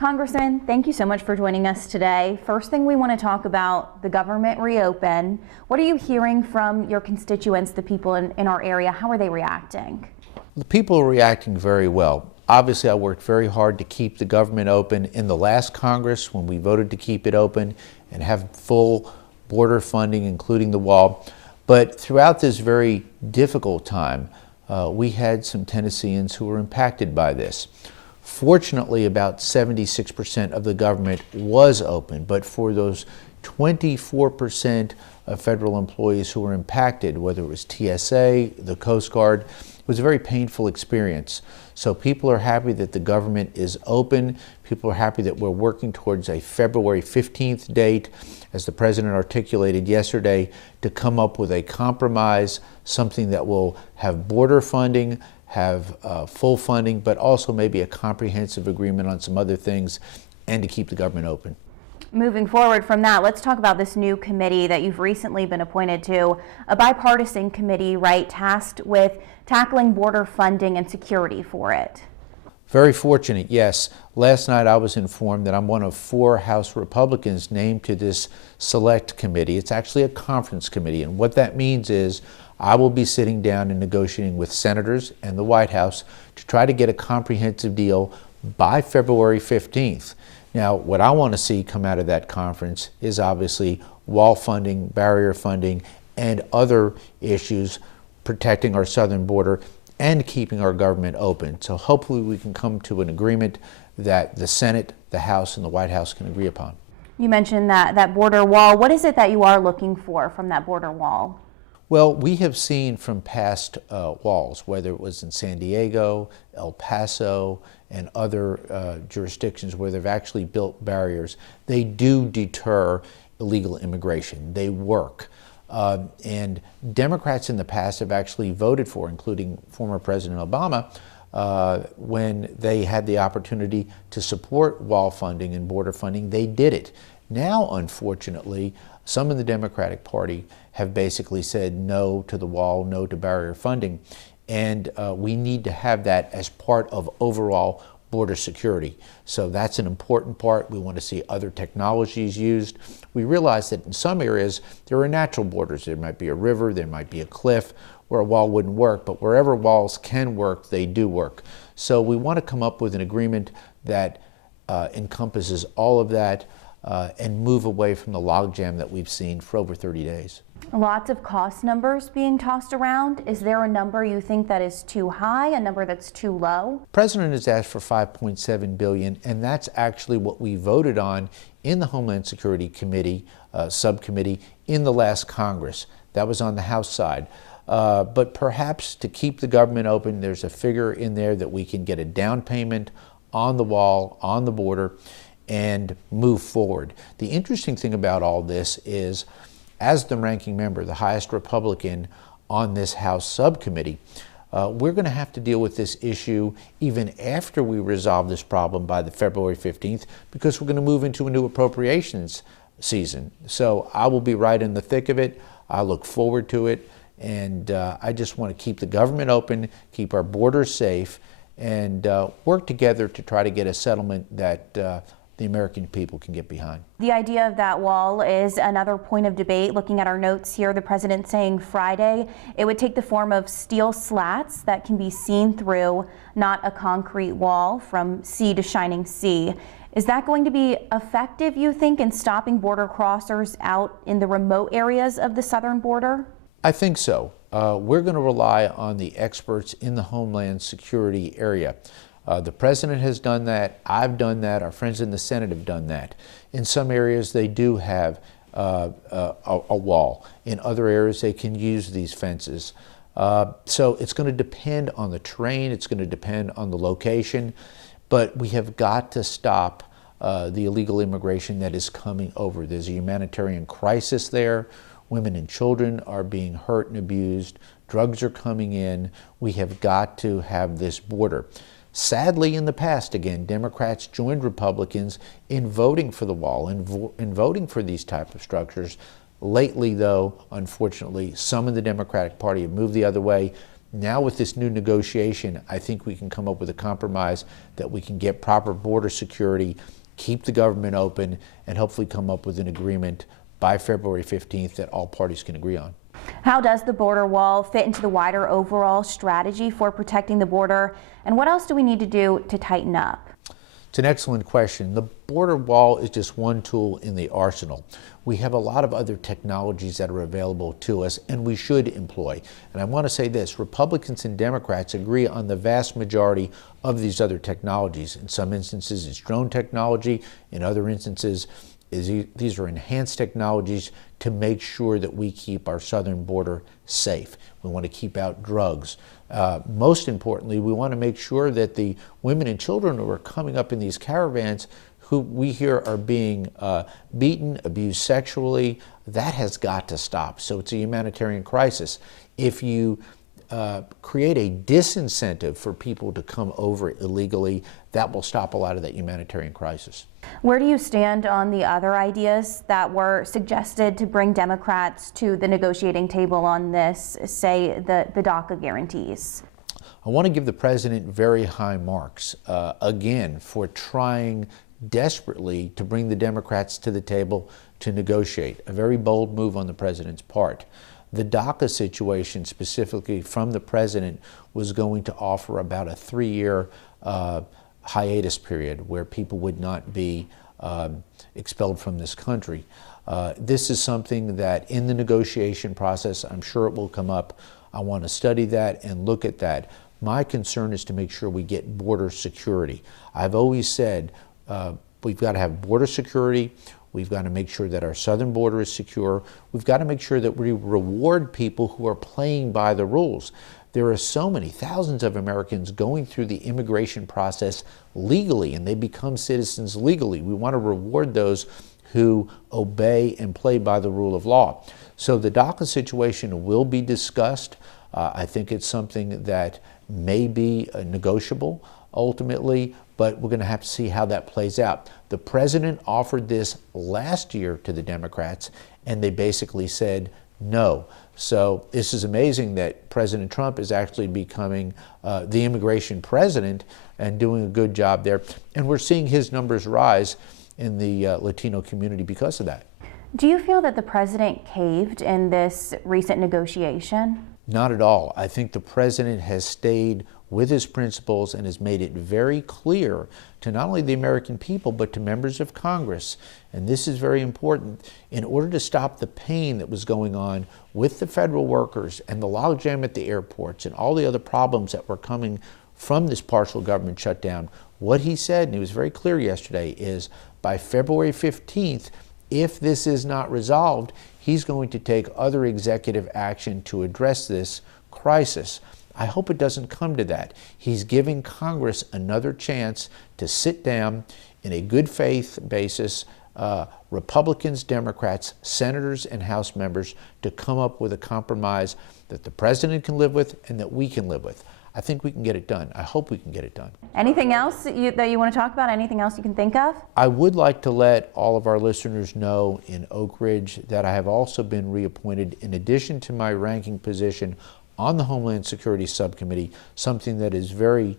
Congressman, thank you so much for joining us today. First thing we want to talk about, the government reopen. What are you hearing from your constituents, the people in our area? How are they reacting? The people are reacting very well. Obviously, I worked very hard to keep the government open in the last Congress when we voted to keep it open and have full border funding, including the wall. But throughout this very difficult time, we had some Tennesseans who were impacted by this. Fortunately, about 76% of the government was open, but for those 24% of federal employees who were impacted, whether it was TSA, the Coast Guard, it was a very painful experience. So people are happy that the government is open. People are happy that we're working towards a February 15th date, as the President articulated yesterday, to come up with a compromise, something that will have border funding, have full funding, but also maybe a comprehensive agreement on some other things, and to keep the government open. Moving forward from that, let's talk about this new committee that you've recently been appointed to, a bipartisan committee, right, tasked with tackling border funding and security for it. Very fortunate, yes. Last night I was informed that I'm one of 4 House Republicans named to this select committee. It's actually a conference committee, and what that means is I will be sitting down and negotiating with senators and the White House to try to get a comprehensive deal by February 15th. Now, what I want to see come out of that conference is obviously wall funding, barrier funding, and other issues protecting our southern border and keeping our government open. So hopefully we can come to an agreement that the Senate, the House, and the White House can agree upon. You mentioned that border wall. What is it that you are looking for from that border wall? Well, we have seen from past walls, whether it was in San Diego, El Paso, and other jurisdictions where they've actually built barriers, they do deter illegal immigration. They work. And Democrats in the past have actually voted for, including former President Obama, when they had the opportunity to support wall funding and border funding, they did it. Now, unfortunately, some in the Democratic Party have basically said no to the wall, no to barrier funding, and we need to have that as part of overall border security. So that's an important part. We want to see other technologies used. We realize that in some areas there are natural borders. There might be a river, there might be a cliff where a wall wouldn't work, but wherever walls can work, they do work. So we want to come up with an agreement that encompasses all of that and move away from the logjam that we've seen for over 30 days. Lots of cost numbers being tossed around. Is there a number you think that is too high, a number that's too low? The President has asked for $5.7 billion, and that's actually what we voted on in the Homeland Security Committee, subcommittee, in the last Congress. That was on the House side. But perhaps to keep the government open, there's a figure in there that we can get a down payment on the wall, on the border, and move forward. The interesting thing about all this is, as the ranking member, the highest Republican on this House subcommittee, we're going to have to deal with this issue even after we resolve this problem by the February 15th, because we're going to move into a new appropriations season. So I will be right in the thick of it. I look forward to it, and I just want to keep the government open, keep our borders safe, and work together to try to get a settlement that the American people can get behind. The idea of that wall is another point of debate. Looking at our notes here, the president saying Friday it would take the form of steel slats that can be seen through, not a concrete wall from sea to shining sea. Is that going to be effective, you think, in stopping border crossers out in the remote areas of the southern border? I think so. We're going to rely on the experts in the Homeland Security area. The President has done that. I've done that. Our friends in the Senate have done that. In some areas, they do have a wall. In other areas, they can use these fences. So it's going to depend on the terrain. It's going to depend on the location. But we have got to stop the illegal immigration that is coming over. There's a humanitarian crisis there. Women and children are being hurt and abused. Drugs are coming in. We have got to have this border. Sadly, in the past, again, Democrats joined Republicans in voting for the wall, in voting for these type of structures. Lately, though, unfortunately, some in the Democratic Party have moved the other way. Now with this new negotiation, I think we can come up with a compromise that we can get proper border security, keep the government open, and hopefully come up with an agreement by February 15th that all parties can agree on. How does the border wall fit into the wider overall strategy for protecting the border? And what else do we need to do to tighten up? It's an excellent question. The border wall is just one tool in the arsenal. We have a lot of other technologies that are available to us and we should employ. And I want to say this, Republicans and Democrats agree on the vast majority of these other technologies. In some instances, it's drone technology. In other instances, these are enhanced technologies to make sure that we keep our southern border safe. We want to keep out drugs. Most importantly, we want to make sure that the women and children who are coming up in these caravans who we hear are being beaten, abused sexually, that has got to stop. So it's a humanitarian crisis. If you create a disincentive for people to come over illegally, that will stop a lot of that humanitarian crisis. Where do you stand on the other ideas that were suggested to bring Democrats to the negotiating table on this, say the DACA guarantees? I want to give the president very high marks, again, for trying desperately to bring the Democrats to the table to negotiate. A very bold move on the president's part. The DACA situation, specifically from the president, was going to offer about a 3-year hiatus period where people would not be expelled from this country. This is something that in the negotiation process, I'm sure it will come up. I want to study that and look at that. My concern is to make sure we get border security. I've always said we've got to have border security. We've got to make sure that our southern border is secure. We've got to make sure that we reward people who are playing by the rules. There are so many, thousands of Americans going through the immigration process legally, and they become citizens legally. We want to reward those who obey and play by the rule of law. So the DACA situation will be discussed. I think it's something that may be negotiable ultimately, but we're going to have to see how that plays out. The president offered this last year to the Democrats, and they basically said no. So this is amazing that President Trump is actually becoming the immigration president and doing a good job there. And we're seeing his numbers rise in the Latino community because of that. Do you feel that the president caved in this recent negotiation? Not at all. I think the president has stayed with his principles and has made it very clear to not only the American people, but to members of Congress, and this is very important, in order to stop the pain that was going on with the federal workers and the logjam at the airports and all the other problems that were coming from this partial government shutdown, what he said, and he was very clear yesterday, is by February 15th, if this is not resolved, he's going to take other executive action to address this crisis. I hope it doesn't come to that. He's giving Congress another chance to sit down in a good faith basis, Republicans, Democrats, senators, and House members, to come up with a compromise that the president can live with and that we can live with. I think we can get it done. I hope we can get it done. Anything else that you want to talk about? Anything else you can think of? I would like to let all of our listeners know in Oak Ridge that I have also been reappointed, in addition to my ranking position on the Homeland Security Subcommittee, something that is very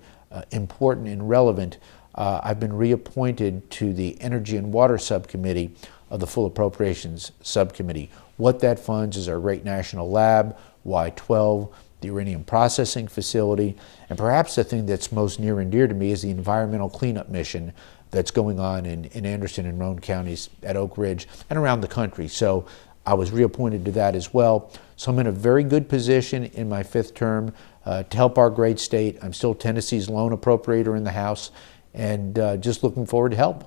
important and relevant. I've been reappointed to the Energy and Water Subcommittee of the Full Appropriations Subcommittee. What that funds is our great national lab, Y-12, the uranium processing facility, and perhaps the thing that's most near and dear to me is the environmental cleanup mission that's going on in Anderson and Roane counties at Oak Ridge and around the country. So I was reappointed to that as well. So I'm in a very good position in my 5th term to help our great state. I'm still Tennessee's lone appropriator in the House, and just looking forward to help.